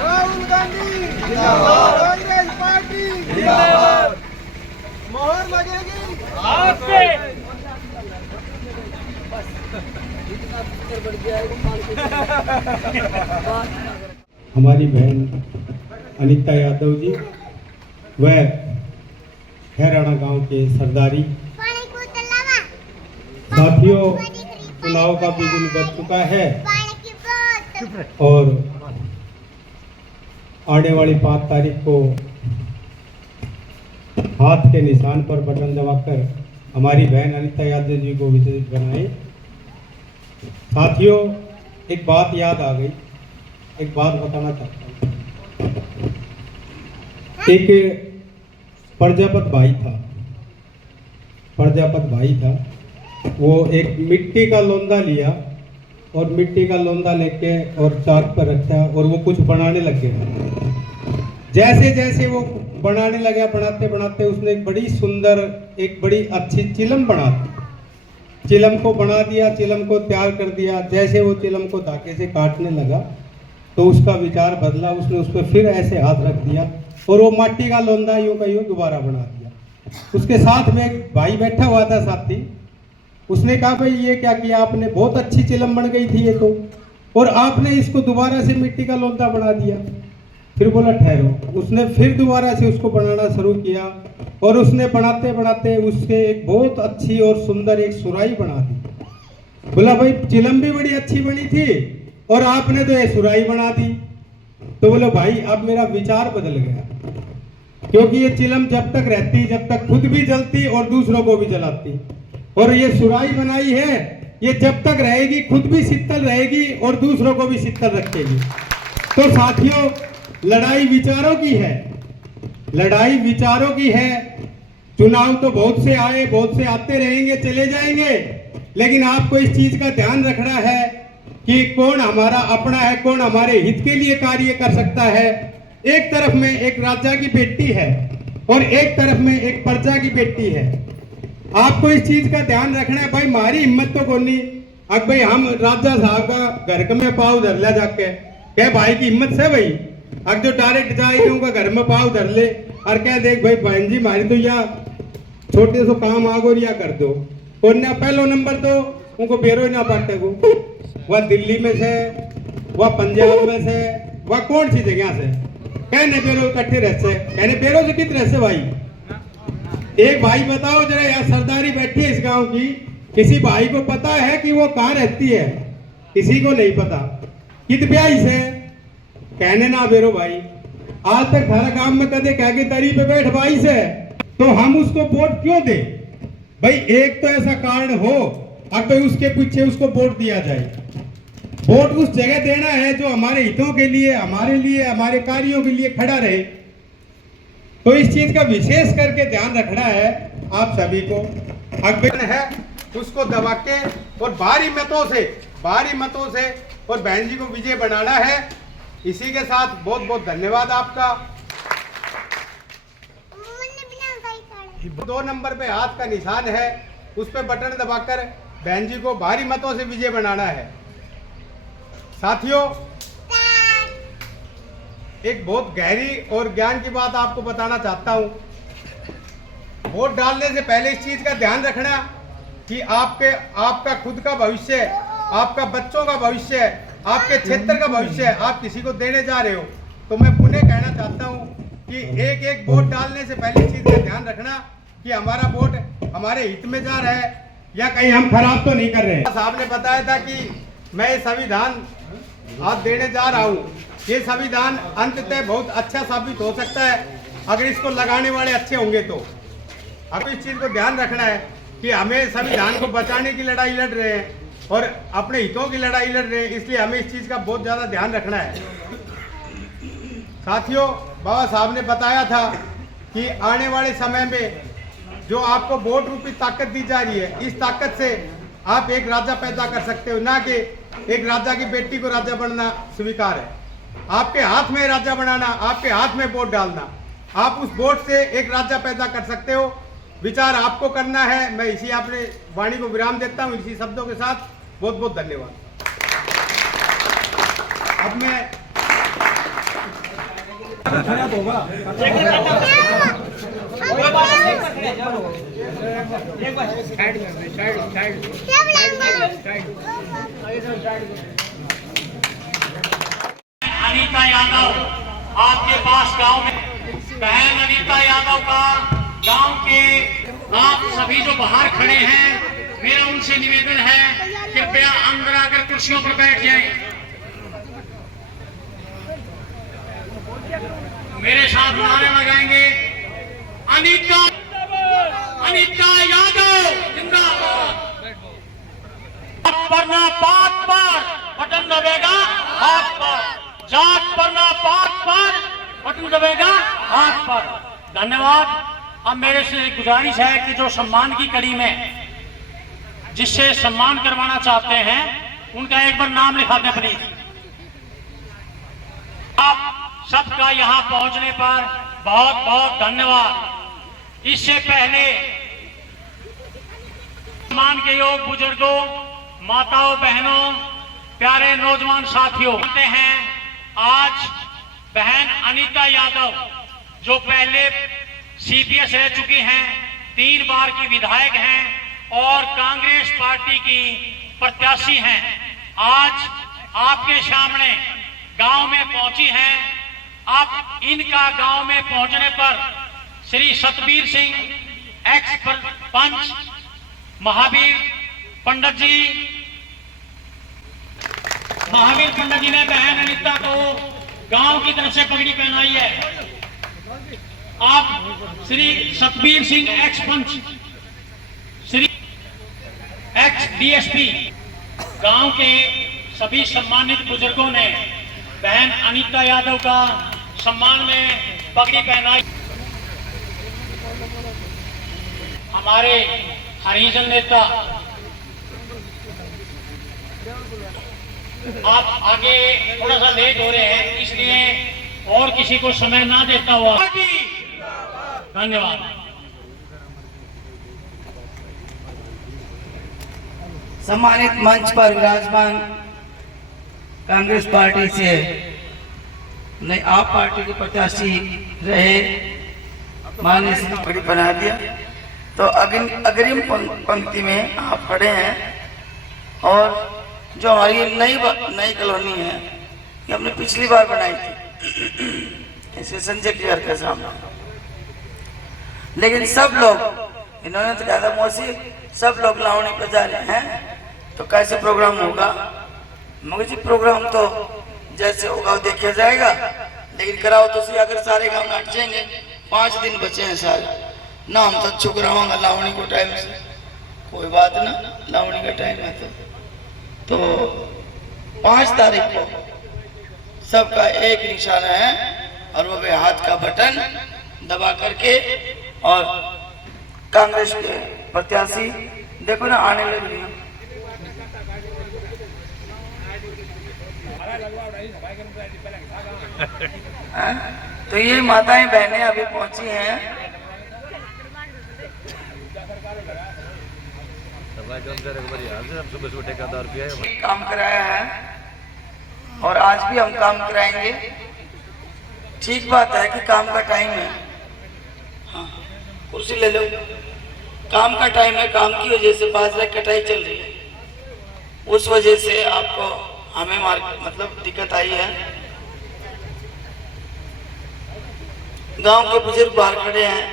राहुल गांधी जिंदाबाद, कांग्रेस पार्टी जिंदाबाद, मोहर लगेगी आपके। हमारी बहन अनीता यादव जी वह खैराना गांव के सरदारी। साथियों, चुनाव का बिगुल बज चुका है और आने वाली 5 तारीख को हाथ के निशान पर बटन दबाकर हमारी बहन अनीता यादव जी को विजयी बनाए। साथियों, एक बात याद आ गई, एक बात बताना चाहता हूँ। एक प्रजापत भाई था, वो एक मिट्टी का लोंदा लिया और मिट्टी का लोंदा लेके और चाक पर रखा और वो कुछ बनाने लग गया। जैसे जैसे वो बनाने लगा, बनाते बनाते उसने एक बड़ी सुंदर, एक बड़ी अच्छी चिलम बना दी। चिलम को बना दिया, चिलम को तैयार कर दिया। जैसे वो चिलम को धागे से काटने लगा तो उसका विचार बदला, उसने उस पर फिर ऐसे हाथ रख दिया और वो माटी का लोंदा यूं का यूं दोबारा बना दिया। उसके साथ में एक भाई बैठा हुआ था साथी, उसने कहा भाई ये क्या किया आपने, बहुत अच्छी चिलम बन गई थी ये तो, और आपने इसको दोबारा से मिट्टी का लोंदा बना दिया। फिर बोला ठहरो, उसने फिर दोबारा से उसको बनाना शुरू किया और उसने बनाते बनाते उसके एक बहुत अच्छी और सुंदर एक सुराही बना दी। बोला भाई चिलम भी बड़ी अच्छी बनी थी और आपने तो ये सुराही बना दी। तो बोले भाई अब मेरा विचार बदल गया, क्योंकि ये चिलम जब तक रहती, जब तक खुद भी जलती और दूसरों को भी जलाती, और ये सुराही बनाई है ये जब तक रहेगी खुद भी शीतल रहेगी और दूसरों को भी शीतल रखेगी। तो साथियों, लड़ाई विचारों की है, लड़ाई विचारों की है। चुनाव तो बहुत से आए, बहुत से आते रहेंगे, चले जाएंगे, लेकिन आपको इस चीज का ध्यान रखना है कि कौन हमारा अपना है, कौन हमारे हित के लिए कार्य कर सकता है। एक तरफ में एक राजा की बेटी है और एक तरफ में एक प्रजा की बेटी है। आपको इस चीज का ध्यान रखना है। भाई हमारी हिम्मत तो कोनी, अब भाई हम राजा साहब का घर में पाव धर लिया जाके, कह भाई की हिम्मत से भाई अब जो डायरेक्ट जाए उनका घर में पाव धर ले और कह देख भाई बहन जी हमारी तो या छोटे से काम आगो या कर दो। और ना पहलो नंबर तो उनको बेरो ही ना पाटे को, वह दिल्ली में से, वह पंजाब में से, वह कौन सी जगह से कहने बेरो इकट्ठे रहते, कहने बेरो से कित रहते भाई। एक भाई बताओ जरा, यार सरदारी बैठी है इस गांव की, किसी भाई को पता है कि वो कहाँ रहती है? किसी को नहीं पता। कित ब्याई से कहने ना बेरो भाई, आज तक थारा गांव में कदे कह के तरी पे बैठ भाई से, तो हम उसको वोट क्यों दे? भाई एक तो ऐसा कारण हो, अब भाई उसके पीछे उसको वोट दिया जाए। वोट उस जगह देना है जो हमारे हितों के लिए, हमारे लिए, हमारे कार्यों के लिए खड़ा रहे। तो इस चीज का विशेष करके ध्यान रखना है आप सभी को। अकबर है उसको दबा के और भारी मतों से और बहन जी को विजय बनाना है। इसी के साथ बहुत बहुत धन्यवाद आपका। 2 नंबर पे हाथ का निशान है, उस पे बटन दबाकर बहन जी को भारी मतों से विजय बनाना है। साथियों, एक बहुत गहरी और ज्ञान की बात आपको बताना चाहता हूं। वोट डालने से पहले इस चीज का ध्यान रखना कि आपका खुद का भविष्य, आपका बच्चों का भविष्य, आपके क्षेत्र का भविष्य आप किसी को देने जा रहे हो। तो मैं पुनः कहना चाहता हूं कि एक एक वोट डालने से पहले इस चीज का ध्यान रखना कि हमारा वोट हमारे हित में जा रहा है या कहीं हम खराब तो नहीं कर रहे हैं। साहब ने बताया था कि मैं ये संविधान आज देने जा रहा हूँ। ये संविधान अंततः बहुत अच्छा साबित हो सकता है अगर इसको लगाने वाले अच्छे होंगे तो। अब इस चीज को ध्यान रखना है कि हमें संविधान को बचाने की लड़ाई लड़ रहे हैं और अपने हितों की लड़ाई लड़ रहे हैं, इसलिए हमें इस चीज का बहुत ज्यादा ध्यान रखना है। साथियों, बाबा साहब ने बताया था कि आने वाले समय में जो आपको वोट रूपी ताकत दी जा रही है, इस ताकत से आप एक राजा पैदा कर सकते हो, ना कि एक राजा की बेटी को राजा बनना स्वीकार है। आपके हाथ में राजा बनाना, आपके हाथ में वोट डालना, आप उस वोट से एक राजा पैदा कर सकते हो। विचार आपको करना है। मैं इसी अपने वाणी को विराम देता हूँ इसी शब्दों के साथ। बहुत बहुत धन्यवाद। अब मैं अनीता यादव आपके पास गांव में, बहन अनीता यादव का गांव के आप सभी जो बाहर खड़े हैं, मेरा उनसे निवेदन है कृपया अंदर आकर कुर्सियों पर बैठ जाएं। मेरे साथ नारे लगाएंगे, अनीता अनीता यादव जिंदाबाद। परना पात पर बटन दबेगा हाथ पर, जात परना पात पर बटन दबेगा हाथ पर। धन्यवाद। अब मेरे से गुजारिश है कि जो सम्मान की कड़ी में जिससे सम्मान करवाना चाहते हैं उनका एक बार नाम लिखा दें प्लीज। आप सबका यहाँ पहुंचने पर बहुत बहुत धन्यवाद। इससे पहले सम्मान के योग बुजुर्गों, माताओं, बहनों, प्यारे नौजवान साथियों, कहते हैं आज बहन अनीता यादव जो पहले सीपीएस रह चुकी हैं, 3 बार की विधायक हैं और कांग्रेस पार्टी की प्रत्याशी हैं, आज आपके सामने गांव में पहुंची हैं। अब इनका गांव में पहुंचने पर श्री सतबीर सिंह एक्स पंच महावीर पंडित जी ने बहन अनीता को गांव की तरफ से पगड़ी पहनाई है। आप श्री सतबीर सिंह एक्स पंच, श्री एक्स डीएसपी, गांव के सभी सम्मानित बुजुर्गों ने बहन अनीता यादव का सम्मान में पगड़ी पहनाई। हमारे हरिजन नेता आप आगे थोड़ा सा लेट हो रहे हैं, इसलिए और किसी को समय ना देता हुआ धन्यवाद। सम्मानित मंच पर विराजमान कांग्रेस पार्टी से नहीं आप पार्टी के प्रत्याशी रहे माननीय श्री पगड़ी बना दिया, तो अग्रिम पंक्ति में आप खड़े हैं। और जो हमारी नई कॉलोनी है ये हमने पिछली बार बनाई थी इसे संजय के घर के सामने, लेकिन सब लोग इन्होंने तो कहा था मौसी सब लोग लावणी पे जा रहे हैं तो कैसे प्रोग्राम होगा। मगर जी प्रोग्राम तो जैसे होगा देखा जाएगा, लेकिन कराओ तो सही। अगर सारे गांव नाट जाएंगे, 5 दिन बचे हैं सारे ना, हम तो छुक रहा लावणी को टाइम से, कोई बात ना, लावणी का टाइम है तो 5 तारीख को सबका एक निशाना है और वो भी हाथ का बटन दबा करके, और कांग्रेस के प्रत्याशी देखो ना आने लग रही है। तो ये माताएं बहनें अभी पहुंची हैं। काम कराया है और आज भी हम काम कराएंगे। ठीक बात है कि काम का टाइम है। हाँ, कुर्सी ले लो। काम का टाइम है, काम की वजह से बाजरा कटाई चल रही है, उस वजह से आपको हमें मतलब दिक्कत आई है। गांव के बुजुर्ग बाहर खड़े हैं,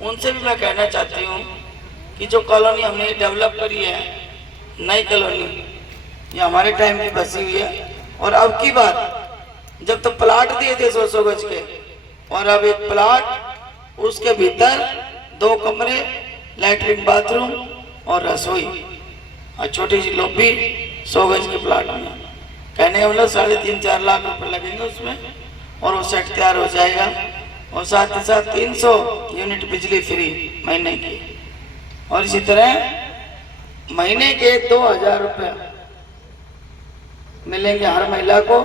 उनसे भी मैं कहना चाहती हूँ कि जो कॉलोनी हमने डेवलप करी है, नई कॉलोनी, ये हमारे टाइम की बसी हुई है। और अब की बार जब तो प्लाट दिए थे 100 गज के, और अब एक प्लाट उसके भीतर 2 कमरे, लैट्रिन, बाथरूम और रसोई और छोटी सी लॉबी 100 गज के प्लाट में। कहने का मतलब 3.5-4 लाख रुपए लगेंगे उसमें और वो सेट तैयार हो जाएगा। और साथ ही साथ 300 यूनिट बिजली फ्री महीने की, और इसी तरह महीने के 2000 रुपये मिलेंगे हर महिला को।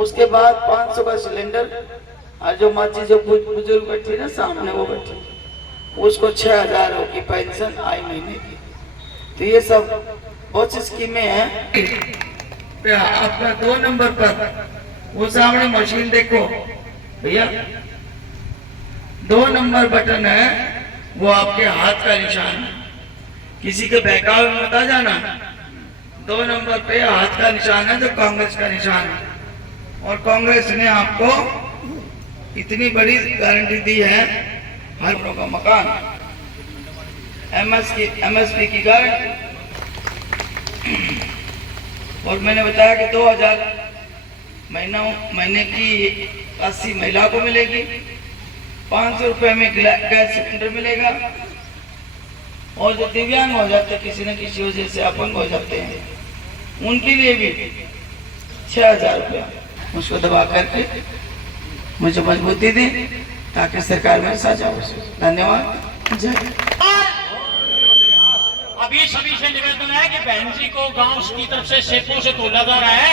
उसके बाद 500 का सिलेंडर, और जो माची जो बुजुर्ग बैठी ना सामने वो बैठी, उसको 6000 की पेंशन आई महीने की। तो ये सब बहुत सी स्कीमें हैं। पे आपका 2 नंबर पर वो सामने मशीन देखो भैया, 2 नंबर बटन है, वो आपके हाथ का निशान है। किसी के बहकावे में मत आ जाना। 2 नंबर पे हाथ का निशान है जो कांग्रेस का निशान है। और कांग्रेस ने आपको इतनी बड़ी गारंटी दी है, हर लोगों का मकान, एमएसपी की गारंटी। और मैंने बताया कि 2000 महीने की 80 महिला को मिलेगी, 500 रुपए में गैस सिलेंडर मिलेगा। और जो दिव्यांग हो जाते हैं, किसी न किसी वजह से अपंग हो जाते हैं, उनके लिए भी 6000 रुपया उसको दबा करके मुझे मजबूती दी ताकि सरकार मेरे साथ हो सके। धन्यवाद। जय। अभी सभी से निवेदन है कि बहन जी को गांव की तरफ से सेबों से तोला जा रहा है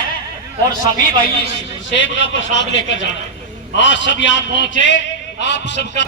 और सभी भाई सेब का प्रसाद लेकर जाना। आज सब यहाँ पहुंचे, आप सबका